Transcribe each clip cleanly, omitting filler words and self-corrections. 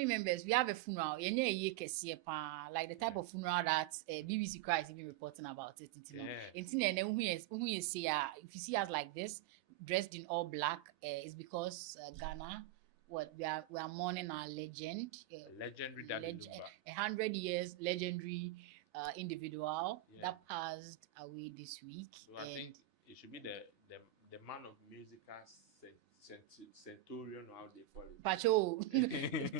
family members, we have a funeral. Like the type of funeral that BBC Cry is even reporting about it. If you see us like this, dressed in all black, it's because Ghana, we are mourning our legend, legendary 100 years legendary individual that passed away this week. So I think it should be the man of musical centurion, how they call it. Pacho,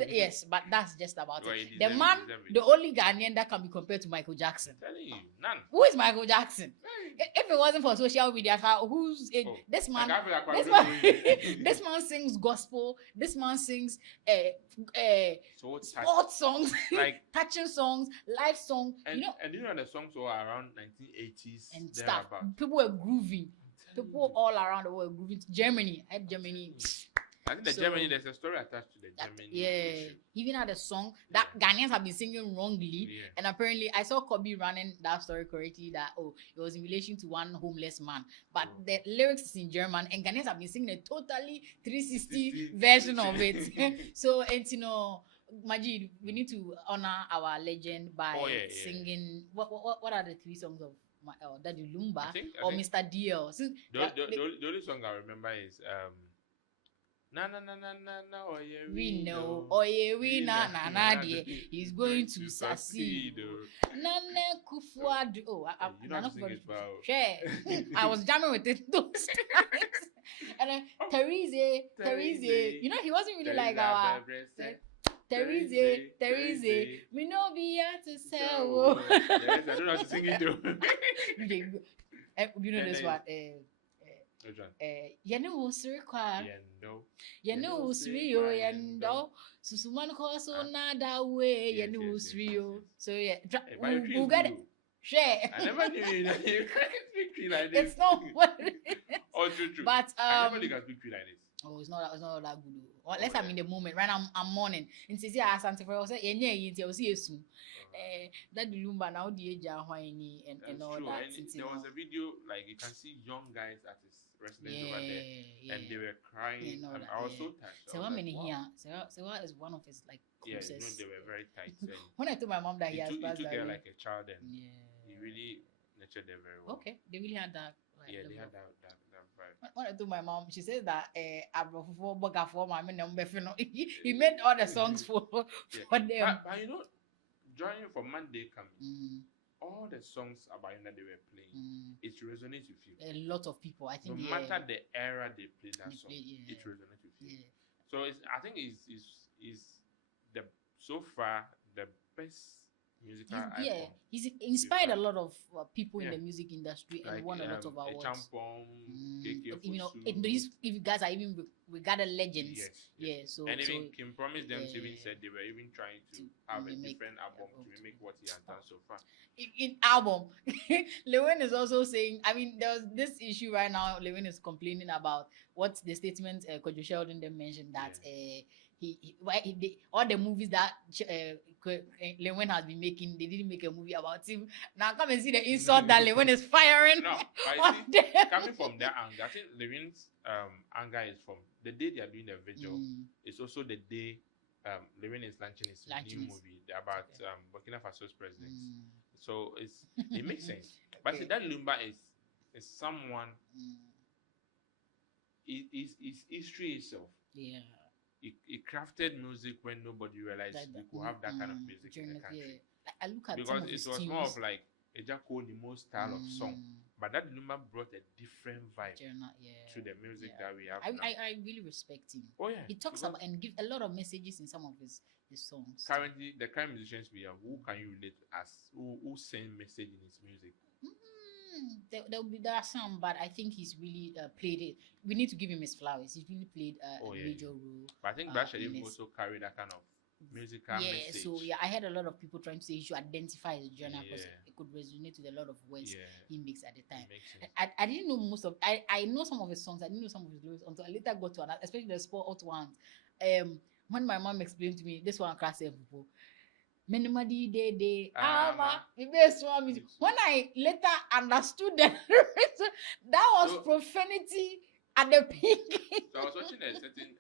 yes, but that's just about it. The man, the only Ghanaian that can be compared to Michael Jackson. I'm telling you, none. Who is Michael Jackson? If it wasn't for social media, this man? This man sings gospel. This man sings sports songs, like touching songs, live songs. And you know the songs were around 1980s and stuff. People were grooving. People all around the world grooving. Germany. I think Germany, there's a story attached to the Germany. Yeah, even had a song that Ghanaians have been singing wrongly, and apparently I saw Kobe running that story correctly that it was in relation to one homeless man, but the lyrics is in German, and Ghanaians have been singing a totally 360 version of it. So, and Majid, we need to honor our legend by singing. What are the 3 songs of Daddy Lumba or Mr. DL? The only song I remember is na na na na na na oh yeah we know oh yeah we na na na dear he's going to succeed Nana Kufuor. I'm not singing it well. I was jamming with it those times. And then Therese, he wasn't really like our Therese, me no be here to sell. Yes, I don't know how to sing it though. You know this one. Yenu usiri kwa yenu usiri yo yendo susuman ko so nada we yenu usiri yo. So we'll get it. Share. I never knew you can't speak like this. It's not what it is. Oh, true. But I never think I speak like this. Oh, it's not that good. Unless I'm in the moment, right? I'm mourning. And since I asked for say, I see you soon. That Lumba now the age and all that. And there was a video, like you can see young guys at his residence over there, and they were crying. I was so touched. So how many here? So what is one of his like closest? They were very tight. When I told my mom that he took her like a child, and he really nurtured them very well. Okay, they really had that. They had that vibe. When I told my mom, she says that he made all the songs for them. But during for Monday coming, all the songs about him that they were playing, it resonates with you. A lot of people, I think. No matter the era they played that song, it resonates with you. So I think is the so far the best musical icon. He's inspired a lot of people in the music industry and won a lot of awards. If you guys are even regarded legends, So and even Kim promised them. Even said they were even trying to have a different album to mimic what he has done so far. In album, Lewin is also saying. I mean, there's this issue right now. Lewin is complaining about what the statement Kojo Sheldon then mentioned that all the movies that Lewin has been making, they didn't make a movie about him. Now come and see the insult that Lewin is firing. No, coming from their anger, I think Lewin's anger is from the day they are doing the vigil. It's also the day Lewin is launching his new movie about Burkina Faso's president. So it makes sense. But see, that Lumba is someone. Is history itself. Yeah. He crafted music when nobody realized we could have that kind of music in the country. Like, I look at because it was more of like a Jacko Nemo style of song, but that Lumba brought a different vibe to the music that we have. I really respect him. Oh yeah, he talks about and gives a lot of messages in some of his songs. Currently, the current musicians we have, who can you relate to us? Who send message in his music? There are some, but I think he's really played it. We need to give him his flowers. He's really played a major role. But I think Brad Sharif also carried that kind of musical message. So I heard a lot of people trying to say he should identify his genre because it could resonate with a lot of words he makes at the time. I didn't know most of. I know some of his songs. I didn't know some of his lyrics until I later got to another, especially the sport ones. When my mom explained to me this one, across before. When I later understood that was profanity at the peak. So I was watching a certain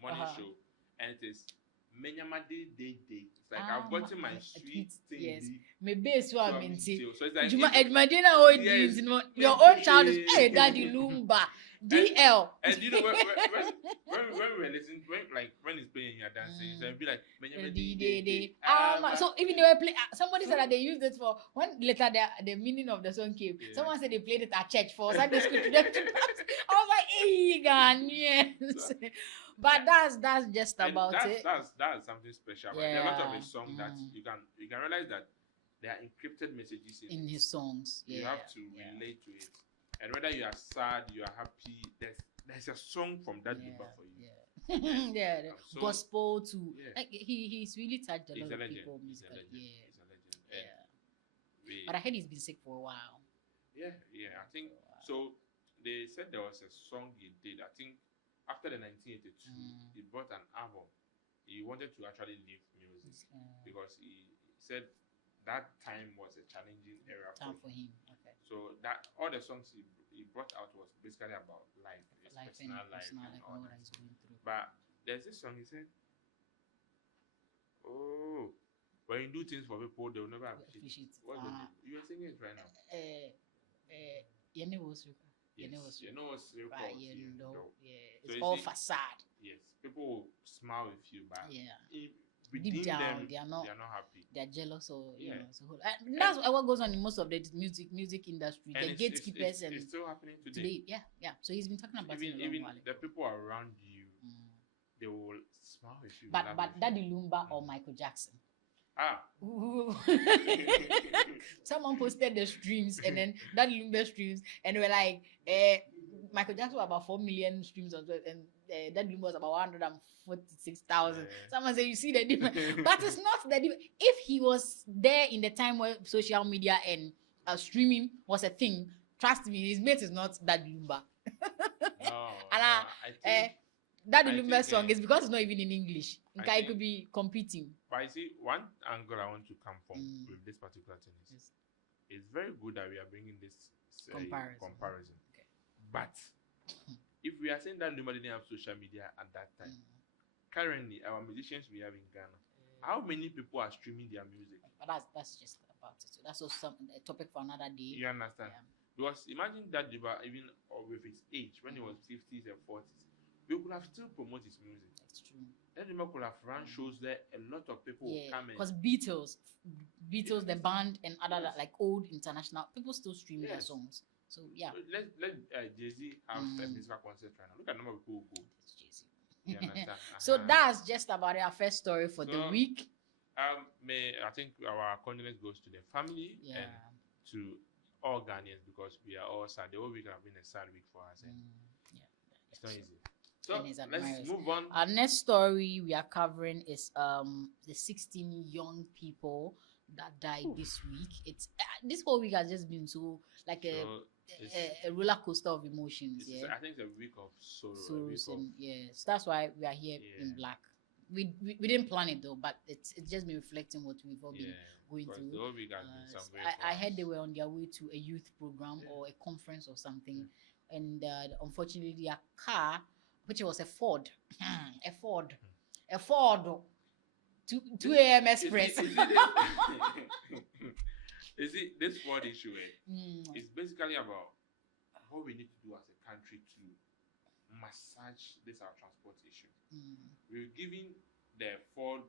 morning show, and it is Menyamadi day. It's like I've gotten my sweet thing. Yes. Maybe so I mean say. So it's like Edmadina OGs, your own child is hey Daddy Lumba. DL. And you know when we were listening when it's playing you're dancing, so it'd be like so even they were playing somebody said that they used it for when later the meaning of the song came. Yeah. Someone said they played it at church for Sunday school to them to dance. I was like, hey Ghanaians. So, but that's just about it. That's something special. Yeah. There are a lot of the song that you can realize that there are encrypted messages in his songs. You have to relate to it. And whether you are sad, you are happy, there's a song from that Duba for you. Yeah. So, gospel too. Like he's really touched a lot of people musically. He's a legend. Yeah. But I heard he's been sick for a while. Yeah. I think so. They said there was a song he did. I think after the 1982, he brought an album. He wanted to actually leave music because he said that time was a challenging era for him. Okay. So that all the songs he brought out was basically about life, his personal life and all that he's going through. But there's this song he said, "Oh, when you do things for people, they will never appreciate it." What's the name? You are singing it right now. It's all facade. Yes, people will smile with you, but deep down, they are not happy. They are jealous, or so that's what goes on in most of the music industry. And the gatekeepers it's still happening today. Yeah. So he's been talking about even the people around you, they will smile with you. But Daddy Lumba or Michael Jackson. Someone posted the streams and then Daddy Lumba streams and they were like, Michael Jackson was about 4 million streams on Twitter and Daddy Lumba was about 146,000. Someone said, you see the difference. But it's not the difference. If he was there in the time where social media and streaming was a thing, trust me, his mate is not Daddy Lumba. Daddy Lumba's song is because it's not even in English. It could be competing. But I see one angle I want to come from with this particular thing is it's very good that we are bringing this comparison. Okay. But if we are saying that nobody didn't have social media at that time, currently our musicians we have in Ghana, how many people are streaming their music? But that's just about it. So that's also a topic for another day. You understand? Yeah. Because imagine that Juba, even with his age, when he was 50s and 40s, we could have still promoted his music. That's true. Then we could have run shows there. A lot of people will come in. Because Beatles, the band, and other like old international people still stream their songs. So yeah. Let Jay-Z have a musical concert right now. Look at the number of people who go. It's Jay-Z. You understand? So that's just about our first story for the week. I think our condolence goes to the family and to all Ghanaians because we are all sad. The whole week has been a sad week for us. It's not easy. So let's move on. Our next story we are covering is the 16 young people that died this week. It's this whole week has just been so like a roller coaster of emotions. I think it's a week of sorrow. Yes, that's why we are here in black. We didn't plan it though, but it's just been reflecting what we've all been going through. The whole week has been some I heard they were on their way to a youth program or a conference or something, and unfortunately their car, which was a Ford, 2 a.m. Express. You see, this Ford issue is basically about what we need to do as a country to massage this our transport issue. We're giving the Ford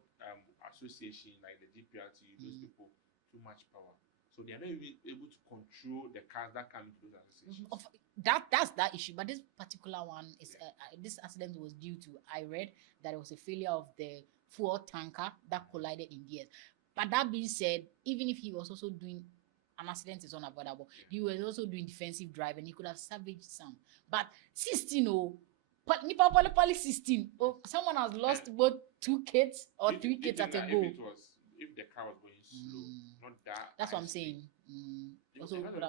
association, like the GPRT, those people, too much power. So they are not even able to control the cars that come into those associations. That's that issue. But this particular one is this accident was due to, I read that it was a failure of the fuel tanker that collided in the air. But that being said, even if he was also doing an accident is unavoidable, he was also doing defensive driving. He could have salvaged some. But 16, Nipa 16. Oh, someone has lost both 2 kids or 3 kids at a go. If the car was going slow, not that. That's what I'm saying. Also, he could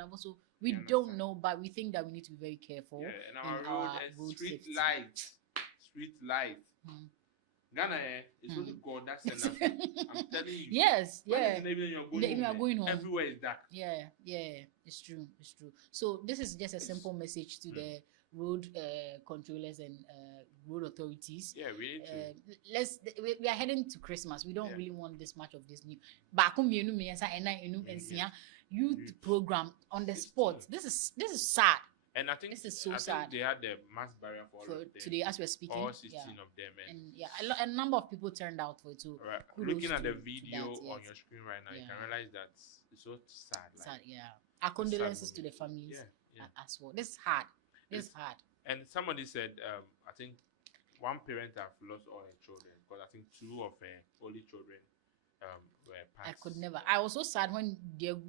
have also. We don't know, but we think that we need to be very careful. Yeah, and our road and street lights. Ghana, it's only God that sends us. I'm telling you. Yes, When yeah. it's in the evening, you're In the evening, you're going home. Everywhere is dark. Yeah, it's true. So this is just a simple message to the road controllers and road authorities. Yeah, we need to. We are heading to Christmas. We don't really want this much of this new youth program on the spot. This is sad. And I think this is so sad. They had the mass barrier for all of them. Today, as we're speaking, all 16 of them, and a number of people turned out for it too. Right. Looking at the video on your screen right now, you can realize that it's so sad. Sad, Our condolences to the families as well. This is hard. Hard. And somebody said, I think one parent have lost all her children because I think two of her only children were passed. I could never. I was so sad when Diego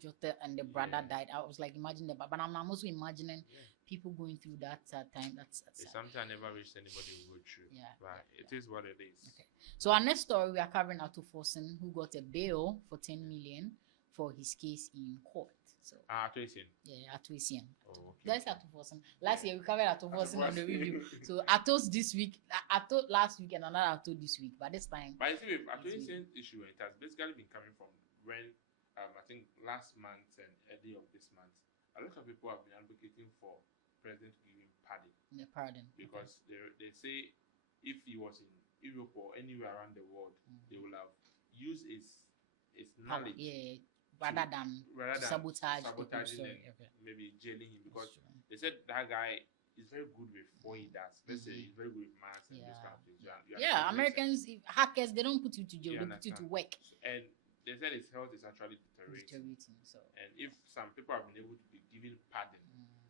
Jota and the brother died. I was like, imagine that. But I'm also imagining people going through that time. That's it's something I never wish anybody would go through. But it is what it is. Okay. So our next story, we are covering Ato Forsen, who got a bail for 10 million for his case in court. So Ato Forsen. Yeah, Ato Forsen. Oh, okay. That's Ato Forsen. Last year we covered Ato Forsen on the review. So Ato's this week, Ato last week, and another Ato this week. But this time. But you see, with Ato Forsen's issue, it has basically been coming from when I think last month and early of this month, a lot of people have been advocating for president to give him pardon. The pardon. Because they say if he was in Europe or anywhere around the world, they will have used his knowledge. Rather than sabotaging and maybe jailing him, because they said that guy is very good with what he does. Let's say he's very good with maths and this kind of things. Americans, hackers, they don't put you to jail, they put you to work. And they said his health is actually deteriorating. So. And if some people have been able to be given pardon,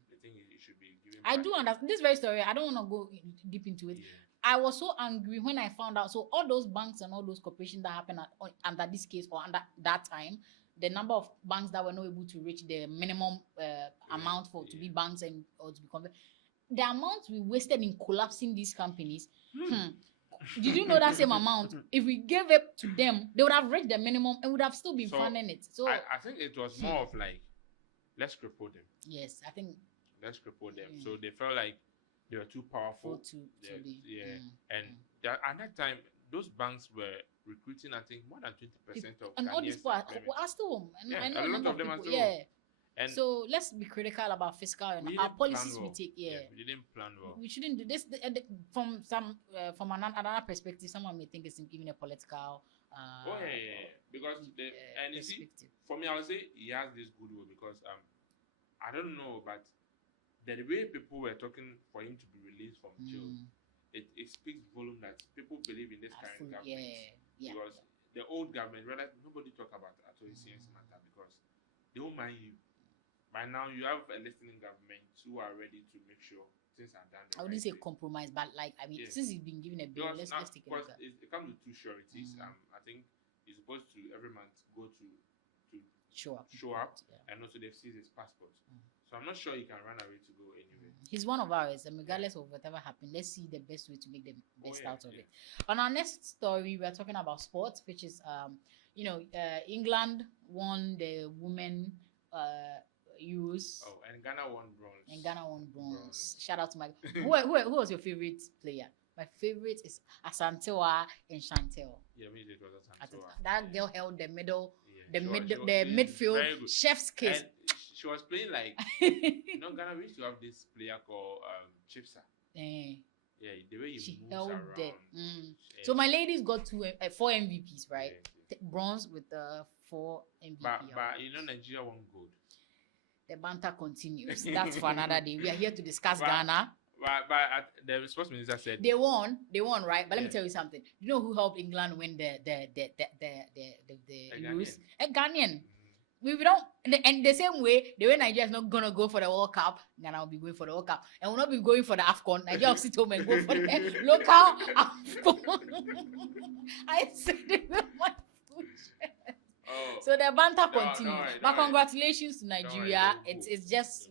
they think he should be given I pardon. do understand this very story. I don't want to go deep into it. I was so angry when I found out. So all those banks and all those corporations that happened under this case or under that time, the number of banks that were not able to reach the minimum amount to be banks and or to be converted, the amount we wasted in collapsing these companies. Did you know that same amount? If we gave it to them, they would have reached the minimum and would have still been funding it. So I think it was more of like, let's cripple them. Yes, I think let's cripple them. So they felt like they were too powerful. And at that time, those banks were recruiting, I think, more than 20% of and all these people are still home. And I know a lot of them are still home. And so let's be critical about fiscal and our policies we take. We didn't plan well. We shouldn't do this. From another perspective, someone may think it's even a political. Because and you see, for me, I would say he has this goodwill because I don't know, but the way people were talking for him to be released from jail, it speaks volume that people believe in this current government. Because the old government, nobody talk about Ato Forsen's matter because they don't mind you. By now, you have a listening government who are ready to make sure things are done. I wouldn't say compromise, but since he's been given a bill, let's take a look at it. It comes with two sureties. I think he's supposed to every month go to show up, and also they've seized his passport. So I'm not sure he can run away to go anywhere. He's one of ours, and regardless of whatever happened, let's see the best way to make the best out of it. On our next story, we are talking about sports, which is England won the women Euros. Oh, and Ghana won bronze. Shout out to my who was your favorite player? My favorite is Asantewa and Chantel. Yeah, me it was Asantewa. That girl held the middle, the midfield chef's kiss. And she was playing like Ghana, we used to have this player called Chipsa. Yeah, the way she held around. So my ladies got 4 MVPs, right? Bronze with 4 MVP. But Nigeria won gold. The banter continues. That's for another day. We are here to discuss Ghana. But the sports minister said they won, right? But let me tell you something. You know who helped England win the Euros? A Ghanaian. We don't, and the same way, the way Nigeria is not gonna go for the World Cup, Ghana will be going for the World Cup, and we'll not be going for the AFCON. Nigeria will sit home and go for the local AFCON. I said it with my food. So the banter continues. But congratulations to Nigeria. It's just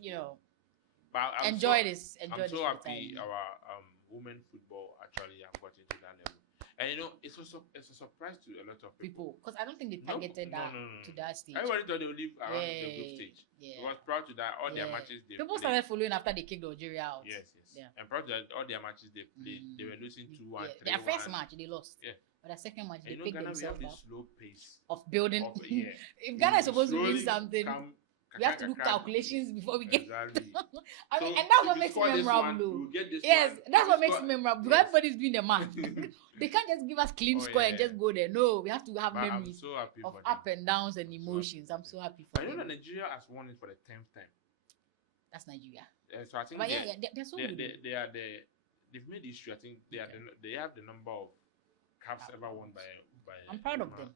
enjoy this. I'm so happy our women football actually have got into that level. And it's also a surprise to a lot of people. Because I don't think they targeted that to that stage. Everybody thought they would leave around the group stage. Because prior to that, all their matches they people started following after they kicked Algeria out. Yes. And prior to that, all their matches they played, they were losing 2-1, 3-1. Their first match they lost. But the second match they picked Ghana, themselves we up. have this slow pace Of building. If Ghana is supposed to win something, we have to do calculations before we get. Exactly. I mean, and that's what makes it memorable. Yes, that's what makes it memorable. Because everybody's doing the math. They can't just give us clean score and just go there. No, we have to have memories of up and downs and emotions. I'm so happy for them. I know that Nigeria has won it for the 10th time. That's Nigeria. So I think they're so good. They've made history. I think they have the number of caps ever won by. I'm proud of them.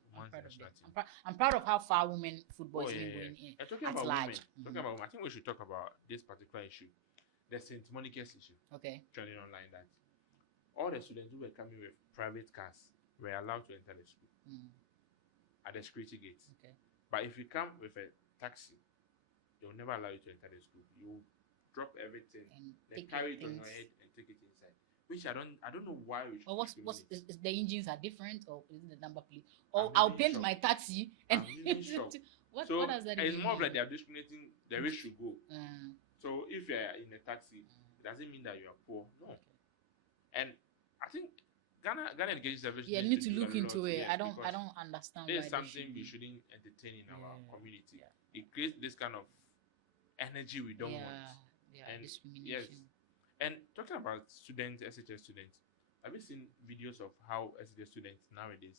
I'm proud of how far women football is going in. Talking about women, I think we should talk about this particular issue, the St. Monica's issue. Okay. Trending online that all the students who were coming with private cars were allowed to enter the school at the security gate. Okay. But if you come with a taxi, they will never allow you to enter the school. You drop everything, then carry it on your head and take it inside. Which I don't know why we should. Or is the engines are different, or is it the number plate? Or I'll paint my taxi and what does that mean? It's more of like they are discriminating the way you go. So if you're in a taxi, it doesn't mean that you are poor. No. Okay. And I think Ghana Education Service need to look into it. I don't understand. There's something we shouldn't entertain in our community. It creates this kind of energy we don't want. And discrimination. Yes. And talking about students, SHS students, have you seen videos of how SHS students nowadays,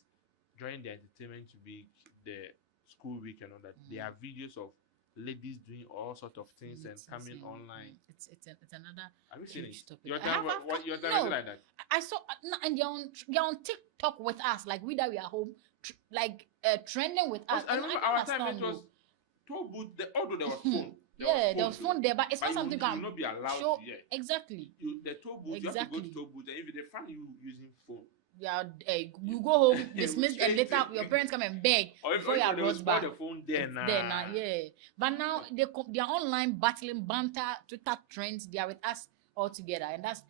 during the entertainment week, the school week and all that, there are videos of ladies doing all sorts of things and coming online. It's another. Have you seen it? Topic. You're done like that. I saw, and they're on TikTok with us, like we that we are home, trending with us. I remember our time it was toll booth. Although there was phone. There was phone there, but it's not something you will not be allowed show. To, Exactly. The toll booth, you have to go to toll booth, and if they find you using phone, you go home, dismissed, and later your parents come and beg before you are brought back. The phone there now. But now they are online battling, banter, Twitter trends. They are with us all together, and that's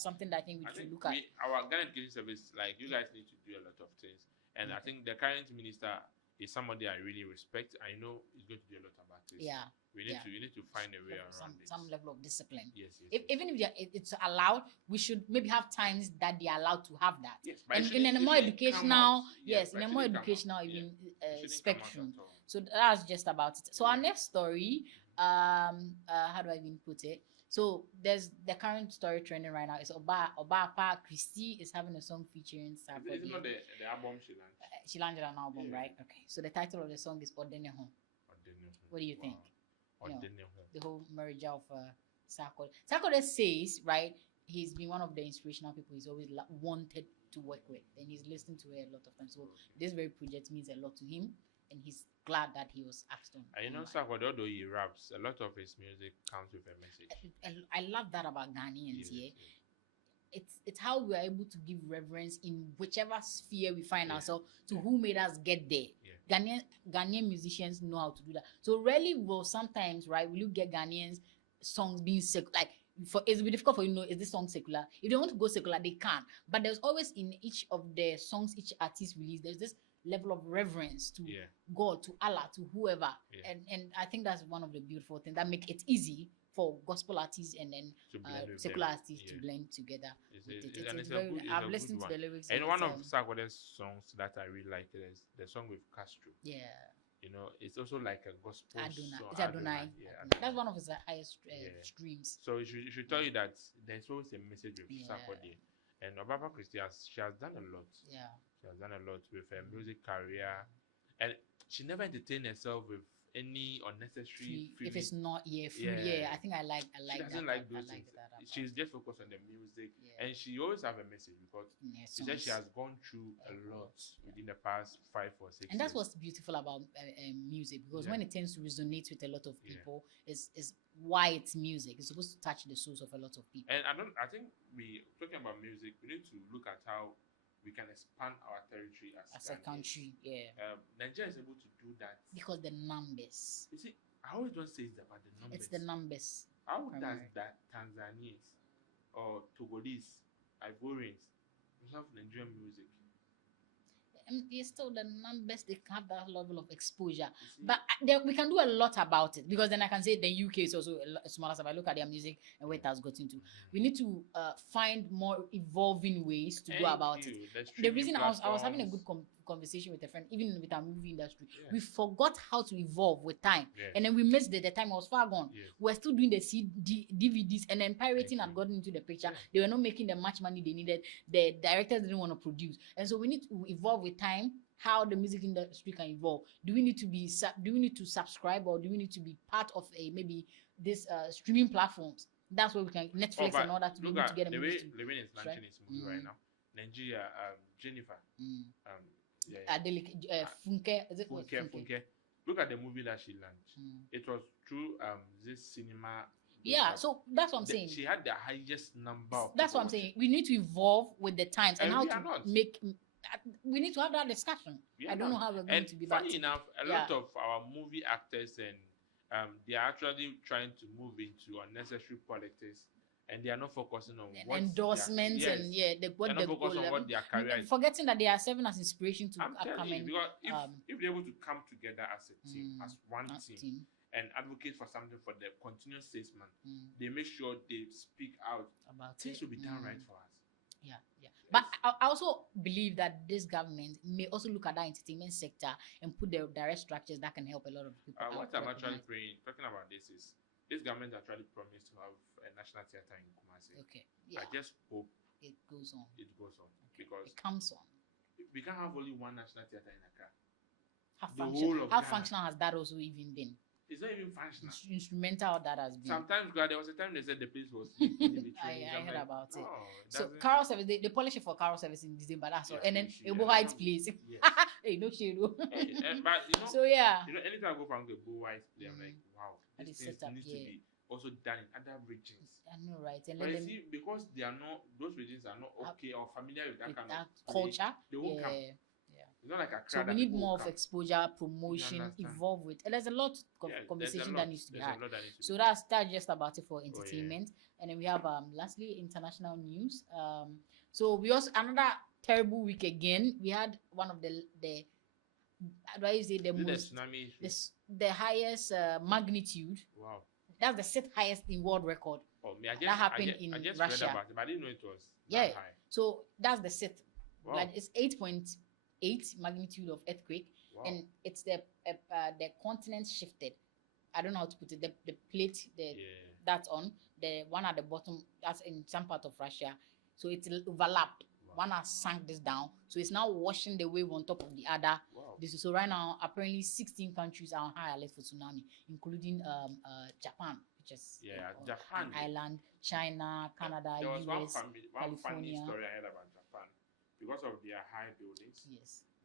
something that I think we should look at. Our Ghana Education Service, like you guys, need to do a lot of things, and I think the current minister is somebody I really respect. I know he's going to do a lot about this. Yeah. We need to find a way around some level of discipline. Yes. Even if it's allowed, we should maybe have times that they are allowed to have that. Yes, and in a more educational, in a more educational even spectrum. So that's just about it. So our next story, how do I even put it? So there's the current story trending right now. It's Obapa Christie is having a song featuring Sarkodie. It's not the album she launched. She launched an album, right? Okay. So the title of the song is Odeneho. What do you think? The whole merger of Sarkodie. Sarkodie says, right, he's been one of the inspirational people he's always wanted to work with, and he's listened to her a lot of times. So this very project means a lot to him, and he's glad that he was asked on. And Sarkodie, although he raps, a lot of his music comes with a message. I love that about Ghanaians here. It's how we are able to give reverence in whichever sphere we find ourselves to who made us get there. Ghanaian musicians know how to do that. So rarely will sometimes, right, will you get Ghanaians songs being secular? It's difficult for you to know, is this song secular? If they want to go secular, they can. But there's always in each of the songs each artist release, there's this level of reverence to God, to Allah, to whoever. And I think that's one of the beautiful things that make it easy for gospel artists and then secular artists to blend together. I've listened to the lyrics. And one of Sarkodie's songs that I really like is the song with Castro. Yeah. It's also like a gospel song. It's Adonai. That's one of his highest streams. So it should tell you that there's always a message with Sarkodie. And Obapa Christie she has done a lot. Yeah. She has done a lot with her music career. And she never entertained herself with any unnecessary if it's not I think I like she doesn't like those things. She's just focused on the music, and she always have a message because she said she has gone through a lot within the past 5 or 6 years. And that's what's beautiful about music, because when it tends to resonate with a lot of people, is why it's music. It's supposed to touch the souls of a lot of people. And I think we talking about music, we need to look at how we can expand our territory as a country. Nigeria is able to do that because the numbers. You see, I always don't say it's about the numbers. It's the numbers. How does that Tanzanians or Togolese, Ivorians, we have Nigerian music? It's still the numbers, they have that level of exposure. But we can do a lot about it, because then I can say the UK is also a smaller stuff. I look at their music and where it has gotten to. We need to find more evolving ways to go about it. The reason I was having a good conversation with a friend, even with our movie industry, we forgot how to evolve with time, and then we missed it. The time was far gone. We're still doing the DVDs, and then pirating had gotten into the picture. They were not making the much money they needed. The directors didn't want to produce, and so we need to evolve with time. How the music industry can evolve? Do we need to subscribe, or do we need to be part of maybe this streaming platforms? That's where we can Netflix and all that to be able to get a movie. Levin is launching his movie right now. Nigeria, Jennifer. Funke, is it Funke. Look at the movie that she launched. It was through this cinema. Yeah, so that's what I'm saying. She had the highest number of. That's what I'm saying. We need to evolve with the times and how to make. We need to have that discussion. I don't know how we're going to be. Funny enough, a lot of our movie actors and they are actually trying to move into unnecessary politics, and they are not focusing on what endorsements and what they focus on what their career is. Forgetting that they are serving as inspiration to upcoming. Because if they're able to come together as a team, as one team, and advocate for something for the continuous 6 months, they make sure they speak out about things will be done right for us. Yeah. But I also believe that this government may also look at that entertainment sector and put the direct structures that can help a lot of people. What I'm actually talking about this is this government actually promised to have a national theater in Kumasi. Okay. Yeah. I just hope it goes on. It goes on because it comes on. We can't have only one national theater in Accra. How functional has that also even been? It's not even functional. Instrumental that has been. Sometimes, there was a time they said the place was. I heard about it. So, Carol Service, they polish it for Carol Service in December. That's all. And then a White place. Hey, no shade. But so yeah. Anytime I go from a White place, I'm like, wow, this needs to be also done in other regions. I know, right? And but see, because those regions are not okay or familiar with that kind of culture, they won't come. It's not like a crowd. So we need more of exposure, promotion, evolve with. And there's a lot of conversation that needs to be had. So that's just about it for entertainment. And then we have lastly international news. So we also another terrible week again. We had one of the how do I say the most the highest magnitude. Wow. That's the sixth highest in world record. That happened in Russia. Read about it, but I didn't know it was that high. So that's the sixth. Wow. Like it's 8.8 magnitude of earthquake, and it's the continent shifted. I don't know how to put it. The plate that's on the one at the bottom, that's in some part of Russia, so it's overlapped. One has sunk this down, so it's now washing the wave on top of the other. So right now, apparently 16 countries are on high alert for tsunami, including Japan, which is Japan, an island, China, Canada, there was US, one funny California. Story I heard about Japan. Because of their high buildings,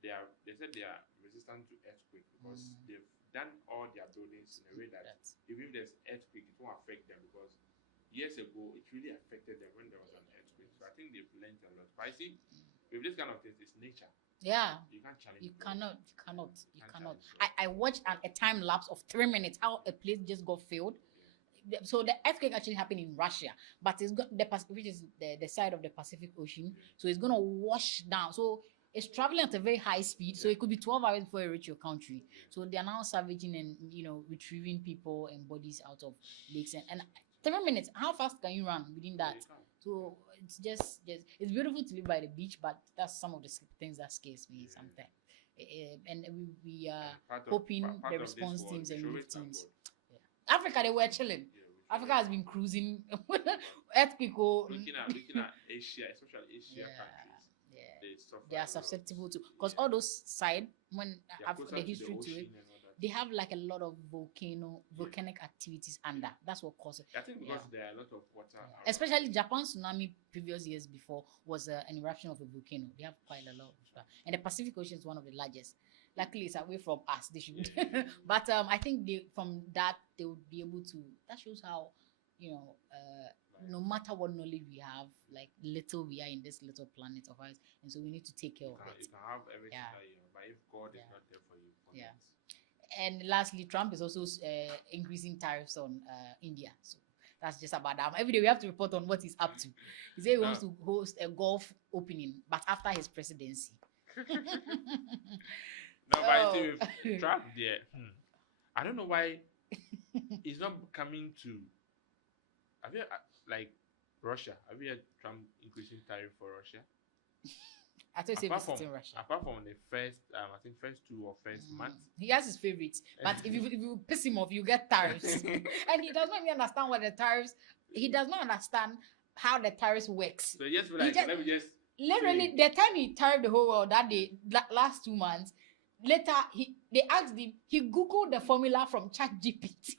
they said they are resistant to earthquake because they've done all their buildings in a way that even if there's earthquake, it won't affect them, because years ago it really affected them when there was an earthquake. So I think they've learned a lot. But I see with this kind of things, it's nature. Yeah, you can't challenge. You cannot. I watched a time lapse of 3 minutes how a place just got filled. So the earthquake actually happened in Russia, but it's got which is the side of the Pacific Ocean. So it's gonna wash down. So it's traveling at a very high speed. So it could be 12 hours before it reaches your country. So they are now salvaging and retrieving people and bodies out of lakes and 3 minutes. How fast can you run within that? So it's just it's beautiful to live by the beach, but that's some of the things that scares me sometimes. And we are hoping the response teams and relief teams. Africa, they were chilling. Africa has been cruising. Earthquake. Looking at Asia, especially Asia countries. They are susceptible to, because all those side when the history to it, they have like a lot of volcanic activities under. That's what causes it. I think because there are a lot of water. Especially Japan's tsunami previous years before was an eruption of a volcano. They have quite a lot of stuff. And the Pacific Ocean is one of the largest. Luckily, it's away from us. They should, but I think from that they would be able to. That shows how, no matter what knowledge we have, like little we are in this little planet of ours, and so we need to take care of it. You can have everything that you have, but if God is not there for you, And lastly, Trump is also increasing tariffs on India. So that's just about that. Every day we have to report on what he's up to. He said he wants to host a golf opening, but after his presidency. No, but I see with Trump there, I don't know why he's not coming to. Have you like Russia? Have you heard Trump increasing tariff for Russia? I thought he was visiting Russia. Apart from the first, I think first 2 or first month. He has his favorites, but if you piss him off, you get tariffs, and he does not even understand what the tariffs. He does not understand how the tariffs works. So just like let me just literally the time he tariffed the whole world that day, last 2 months. Later, they asked him. He googled the formula from ChatGPT.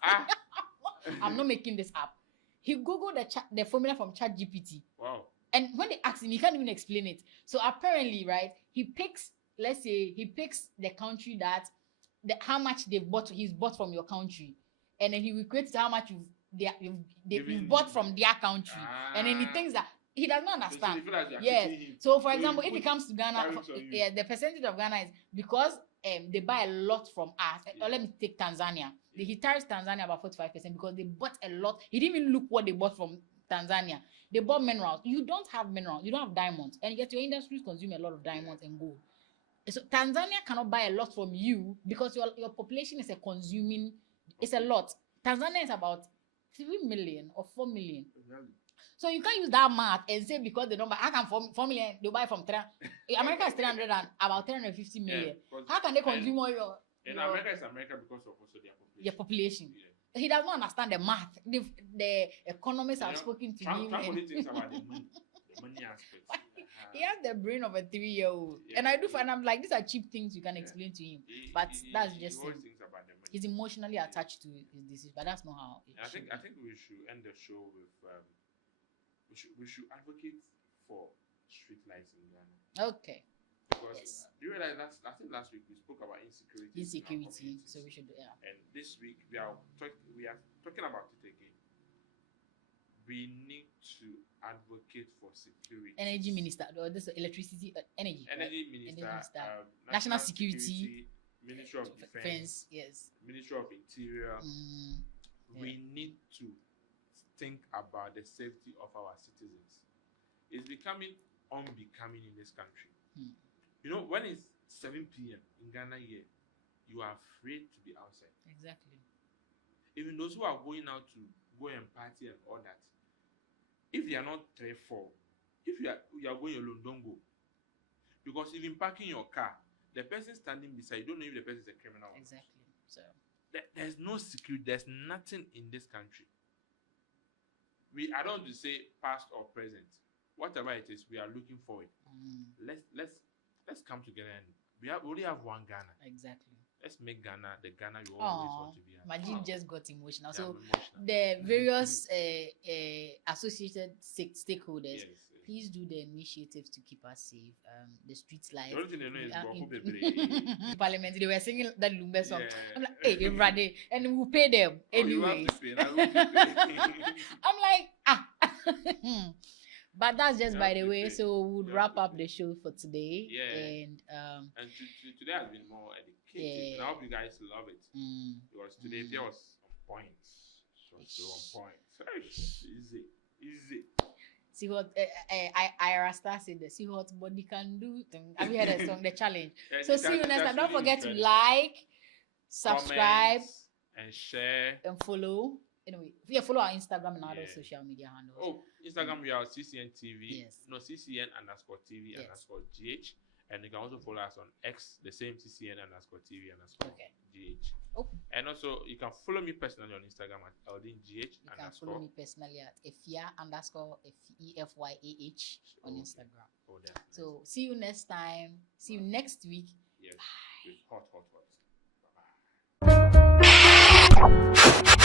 I'm not making this up. He googled the formula from ChatGPT. Wow. And when they ask him, he can't even explain it. So apparently, right, let's say he picks the country how much he's bought from your country. And then he equates how much you've bought from their country. And then he thinks that he does not understand. Yes. So for example, if he comes to Ghana, the percentage of Ghana is because they buy a lot from us. Or let me take Tanzania. He tariffs Tanzania about 45% because they bought a lot. He didn't even look what they bought from Tanzania. They bought minerals. You don't have minerals. You don't have diamonds. And yet your industries consume a lot of diamonds and gold. So Tanzania cannot buy a lot from you because your population is it's a lot. Tanzania is about 3 million or 4 million. So you can't use that math and say because they don't buy, how can 4 million they buy from America is 300 and about 350 million. Yeah, how can they consume all your America is America because of also their population. Yeah. He does not understand the math. The economists have spoken to him. Trump only thinks about the money aspect. He has the brain of a 3-year-old. Yeah, and I do find I'm like, these are cheap things you can explain to him. But that's just him. He's emotionally attached to his decision, but that's not how it I think we should end the show with we should advocate for street lights in Ghana. Okay. Because you realize I think last week we spoke about insecurity. So we should And this week we are talking about it again. We need to advocate for security. Energy minister, or this electricity, energy. Energy minister, national security, Ministry of Defense, yes, Ministry of Interior. We need to think about the safety of our citizens. It's becoming unbecoming in this country. You know, when it's 7 p.m. in Ghana here, you are afraid to be outside. Exactly. Even those who are going out to go and party and all that, if they are not 3, 4, if you are going alone, don't go. Because even parking your car, the person standing beside you don't know if the person is a criminal. Exactly. So there's no security. There's nothing in this country. I don't want to say past or present. Whatever it is, we are looking for it. Let's come together and we only have one Ghana. Exactly. Let's make Ghana the Ghana you always want to be. Majid just got emotional. So the various associated stakeholders, please do the initiatives to keep us safe. The streets life. The only thing they know is in Parliament, they were singing that Lumbe song. I'm like, hey, everybody, and we'll pay them anyway. I'm like, But that's just by the way. So we'll wrap up the show for today. Yeah. And today has been more educative. And I hope you guys love it. Because today there was on point. So on point. Easy. See what Ira Star said. See what body can do. Have you heard the song, The Challenge? So see you next time. Don't forget to like, subscribe, and share and follow. Anyway, follow our Instagram and other social media handles. Oh, Instagram we are CCN TV. Yes. No, CCN_TV _GH. And you can also follow us on X, the same CCN_TV _GH. Oh. And also you can follow me personally on Instagram at LDGH. You can follow me personally at Efya_EFYAH on Instagram. Oh, that's nice. So see you next time. See you next week. Yes. Bye. Hot. Bye-bye.